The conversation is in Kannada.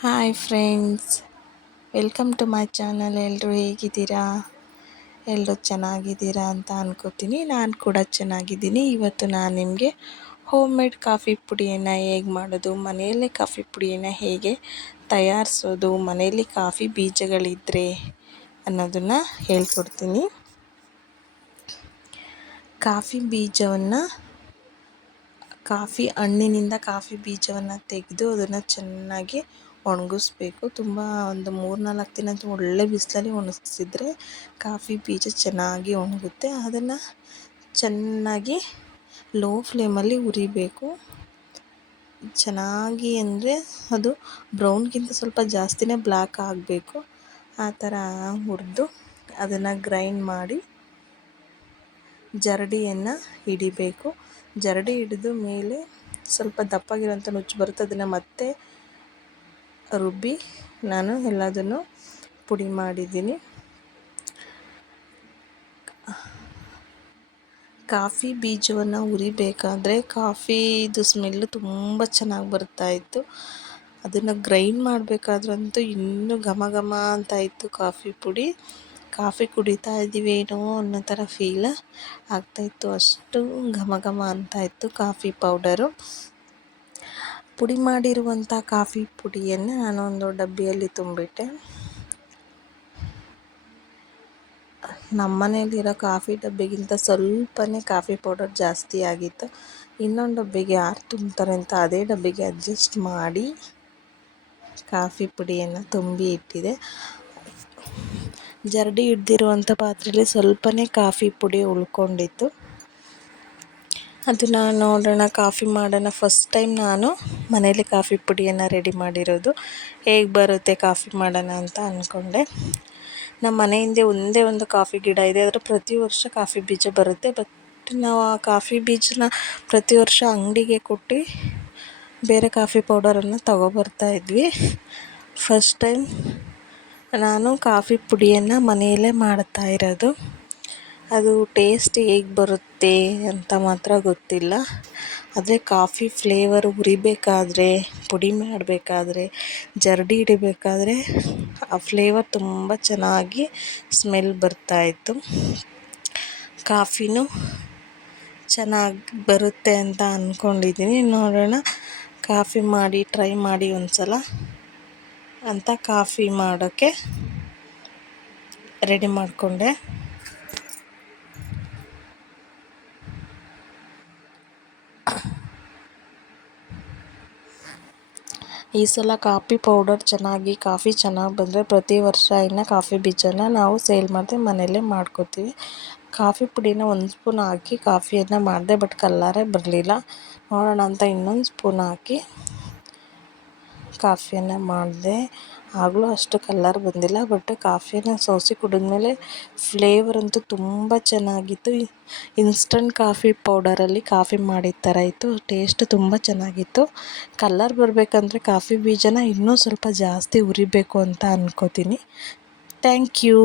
Hi friends, welcome to my channel. ಎಲ್ಲರೂ ಹೇಗಿದ್ದೀರಾ? ಎಲ್ಲರೂ ಚೆನ್ನಾಗಿದ್ದೀರಾ ಅಂತ ಅನ್ಕೋತೀನಿ. ನಾನು ಕೂಡ ಚೆನ್ನಾಗಿದ್ದೀನಿ. ಇವತ್ತು ನಾನು ನಿಮಗೆ ಹೋಮ್ ಮೇಡ್ ಕಾಫಿ ಪುಡಿಯನ್ನು ಹೇಗೆ ಮಾಡೋದು, ಮನೆಯಲ್ಲೇ ಕಾಫಿ ಪುಡಿಯನ್ನು ಹೇಗೆ ತಯಾರಿಸೋದು, ಮನೆಯಲ್ಲಿ ಕಾಫಿ ಬೀಜಗಳಿದ್ದರೆ ಅನ್ನೋದನ್ನು ಹೇಳ್ಕೊಡ್ತೀನಿ. ಕಾಫಿ ಬೀಜವನ್ನು ಕಾಫಿ ಹಣ್ಣಿನಿಂದ ಕಾಫಿ ಬೀಜವನ್ನು ತೆಗೆದು ಅದನ್ನು ಚೆನ್ನಾಗಿ ಒಣಗಿಸ್ಬೇಕು. ತುಂಬ ಒಂದು 3-4 ದಿನ ಅಂತೂ ಒಳ್ಳೆ ಬಿಸಿಲಲ್ಲಿ ಒಣಗಿಸಿದ್ರೆ ಕಾಫಿ ಬೀಜ ಚೆನ್ನಾಗಿ ಒಣಗುತ್ತೆ. ಅದನ್ನು ಚೆನ್ನಾಗಿ ಲೋ ಫ್ಲೇಮಲ್ಲಿ ಹುರಿಬೇಕು. ಚೆನ್ನಾಗಿ ಅಂದರೆ ಅದು ಬ್ರೌನ್ಗಿಂತ ಸ್ವಲ್ಪ ಜಾಸ್ತಿನೇ ಬ್ಲ್ಯಾಕ್ ಆಗಬೇಕು. ಆ ಥರ ಹುರಿದು ಅದನ್ನು ಗ್ರೈಂಡ್ ಮಾಡಿ ಜರಡಿಯನ್ನು ಹಿಡಿಬೇಕು. ಜರಡಿ ಹಿಡಿದು ಮೇಲೆ ಸ್ವಲ್ಪ ದಪ್ಪಾಗಿರೋಂಥ ನುಚ್ಚು ಬರುತ್ತೆ, ಅದನ್ನು ಮತ್ತೆ ರುಬ್ಬಿ ನಾನು ಎಲ್ಲದನ್ನು ಪುಡಿ ಮಾಡಿದ್ದೀನಿ. ಕಾಫಿ ಬೀಜವನ್ನು ಹುರಿಬೇಕಾದ್ರೆ ಕಾಫಿದು ಸ್ಮೆಲ್ಲು ತುಂಬ ಚೆನ್ನಾಗಿ ಬರ್ತಾಯಿತ್ತು. ಅದನ್ನು ಗ್ರೈಂಡ್ ಮಾಡಬೇಕಾದ್ರಂತೂ ಇನ್ನೂ ಘಮ ಘಮ ಅಂತ ಇತ್ತು ಕಾಫಿ ಪುಡಿ. ಕಾಫಿ ಕುಡಿತಾ ಇದ್ದೀವೇನೋ ಅನ್ನೋ ಥರ ಫೀಲ್ ಆಗ್ತಾಯಿತ್ತು, ಅಷ್ಟು ಘಮ ಘಮ ಅಂತ ಇತ್ತು ಕಾಫಿ ಪೌಡರು. ಪುಡಿ ಮಾಡಿರುವಂಥ ಕಾಫಿ ಪುಡಿಯನ್ನು ನಾನು ಒಂದು ಡಬ್ಬಿಯಲ್ಲಿ ತುಂಬಿಟ್ಟೆ. ನಮ್ಮ ಮನೆಯಲ್ಲಿರೋ ಕಾಫಿ ಡಬ್ಬಿಗಿಂತ ಸ್ವಲ್ಪನೇ ಕಾಫಿ ಪೌಡರ್ ಜಾಸ್ತಿ ಆಗಿತ್ತು. ಇನ್ನೊಂದು ಡಬ್ಬಿಗೆ ಯಾರು ತುಂಬ್ತಾರೆ ಅಂತ ಅದೇ ಡಬ್ಬಿಗೆ ಅಡ್ಜಸ್ಟ್ ಮಾಡಿ ಕಾಫಿ ಪುಡಿಯನ್ನು ತುಂಬಿ ಇಟ್ಟಿದೆ. ಜರಡಿ ಹಿಡ್ದಿರುವಂಥ ಪಾತ್ರೆಯಲ್ಲಿ ಸ್ವಲ್ಪನೇ ಕಾಫಿ ಪುಡಿ ಉಳ್ಕೊಂಡಿತ್ತು. ಅದನ್ನು ನೋಡೋಣ, ಕಾಫಿ ಮಾಡೋಣ. ಫಸ್ಟ್ ಟೈಮ್ ನಾನು ಮನೇಲಿ ಕಾಫಿ ಪುಡಿಯನ್ನು ರೆಡಿ ಮಾಡಿರೋದು. ಹೇಗೆ ಬರುತ್ತೆ ಕಾಫಿ ಮಾಡೋಣ ಅಂತ ಅಂದ್ಕೊಂಡೆ. ನಮ್ಮ ಮನೆ ಹಿಂದೆ ಒಂದೇ ಒಂದು ಕಾಫಿ ಗಿಡ ಇದೆ. ಅದರ ಪ್ರತಿ ವರ್ಷ ಕಾಫಿ ಬೀಜ ಬರುತ್ತೆ. ಬಟ್ ನಾವು ಆ ಕಾಫಿ ಬೀಜನ ಪ್ರತಿ ವರ್ಷ ಅಂಗಡಿಗೆ ಕೊಟ್ಟು ಬೇರೆ ಕಾಫಿ ಪೌಡರನ್ನು ತಗೊಬರ್ತಾ ಇದ್ವಿ. ಫಸ್ಟ್ ಟೈಮ್ ನಾನು ಕಾಫಿ ಪುಡಿಯನ್ನು ಮನೆಯಲ್ಲೇ ಮಾಡ್ತಾ ಇರೋದು. ಅದು ಟೇಸ್ಟ್ ಹೇಗೆ ಬರುತ್ತೆ ಅಂತ ಮಾತ್ರ ಗೊತ್ತಿಲ್ಲ. ಆದರೆ ಕಾಫಿ ಫ್ಲೇವರು ಹುರಿಬೇಕಾದ್ರೆ, ಪುಡಿ ಮಾಡಬೇಕಾದ್ರೆ, ಜರಡಿ ಹಿಡಿಬೇಕಾದ್ರೆ ಆ ಫ್ಲೇವರ್ ತುಂಬ ಚೆನ್ನಾಗಿ ಸ್ಮೆಲ್ ಬರ್ತಾಯಿತ್ತು. ಕಾಫಿನೂ ಚೆನ್ನಾಗಿ ಬರುತ್ತೆ ಅಂತ ಅಂದ್ಕೊಂಡಿದ್ದೀನಿ. ನೋಡೋಣ, ಕಾಫಿ ಮಾಡಿ ಟ್ರೈ ಮಾಡಿ ಒಂದು ಸಲ ಅಂತ ಕಾಫಿ ಮಾಡೋಕ್ಕೆ ರೆಡಿ ಮಾಡಿಕೊಂಡೆ. ಈ ಸಲ ಕಾಫಿ ಪೌಡರ್ ಕಾಫಿ ಚೆನ್ನಾಗಿ ಬಂದರೆ ಪ್ರತಿ ವರ್ಷ ಇನ್ನು ಕಾಫಿ ಬೀಜನ ನಾವು ಸೇಲ್ ಮಾಡದೆ ಮನೆಯಲ್ಲೇ ಮಾಡ್ಕೋತೀವಿ. ಕಾಫಿ ಪುಡಿನ 1 ಸ್ಪೂನ್ ಹಾಕಿ ಕಾಫಿಯನ್ನು ಮಾಡಿದೆ, ಬಟ್ ಕಲ್ಲರೇ ಬರಲಿಲ್ಲ. ನೋಡೋಣ ಅಂತ ಇನ್ನೊಂದು ಸ್ಪೂನ್ ಹಾಕಿ ಕಾಫಿಯನ್ನು ಮಾಡಿದೆ. ಆಗಲೂ ಅಷ್ಟು ಕಲ್ಲರ್ ಬಂದಿಲ್ಲ. ಬಟ್ ಕಾಫಿನ ಸೋಸಿ ಕುಡಿದ್ಮೇಲೆ ಫ್ಲೇವರ್ ಅಂತೂ ತುಂಬ ಚೆನ್ನಾಗಿತ್ತು. ಇನ್ಸ್ಟಂಟ್ ಕಾಫಿ ಪೌಡರಲ್ಲಿ ಕಾಫಿ ಮಾಡಿದ ಥರ ಇತ್ತು. ಟೇಸ್ಟ್ ತುಂಬ ಚೆನ್ನಾಗಿತ್ತು. ಕಲ್ಲರ್ ಬರಬೇಕಂದ್ರೆ ಕಾಫಿ ಬೀಜನ ಇನ್ನೂ ಸ್ವಲ್ಪ ಜಾಸ್ತಿ ಹುರಿಬೇಕು ಅಂತ ಅಂದ್ಕೋತೀನಿ. Thank you.